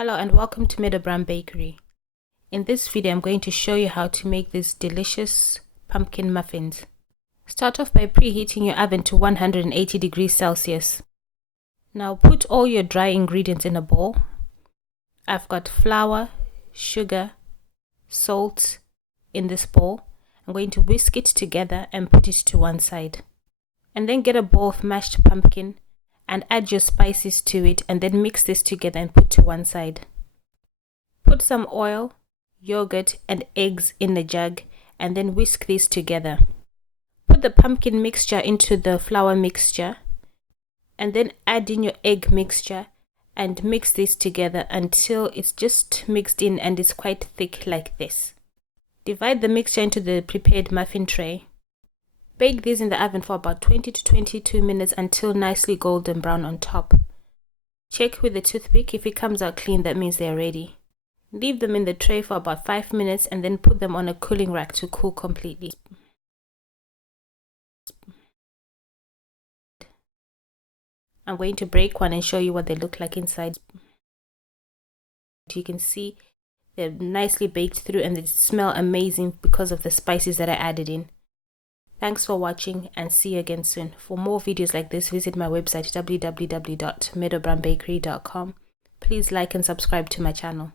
Hello and welcome to Meadow Bakery. In this video I'm going to show you how to make these delicious pumpkin muffins. Start off by preheating your oven to 180 degrees Celsius. Now put all your dry ingredients in a bowl. I've got flour, sugar, salt in this bowl. I'm going to whisk it together and put it to one side. And then get a bowl of mashed pumpkin and add your spices to it and then mix this together and put to one side. Put some oil, yogurt and eggs in the jug and then whisk these together. Put the pumpkin mixture into the flour mixture and then add in your egg mixture and mix this together until it's just mixed in and is quite thick like this. Divide the mixture into the prepared muffin tray. Bake these in the oven for about 20 to 22 minutes until nicely golden brown on top. Check with a toothpick. If it comes out clean, that means they are ready. Leave them in the tray for about 5 minutes and then put them on a cooling rack to cool completely. I'm going to break one and show you what they look like inside. You can see they're nicely baked through and they smell amazing because of the spices that I added in. Thanks for watching and see you again soon. For more videos like this, visit my website www.meadowbakery.com. Please like and subscribe to my channel.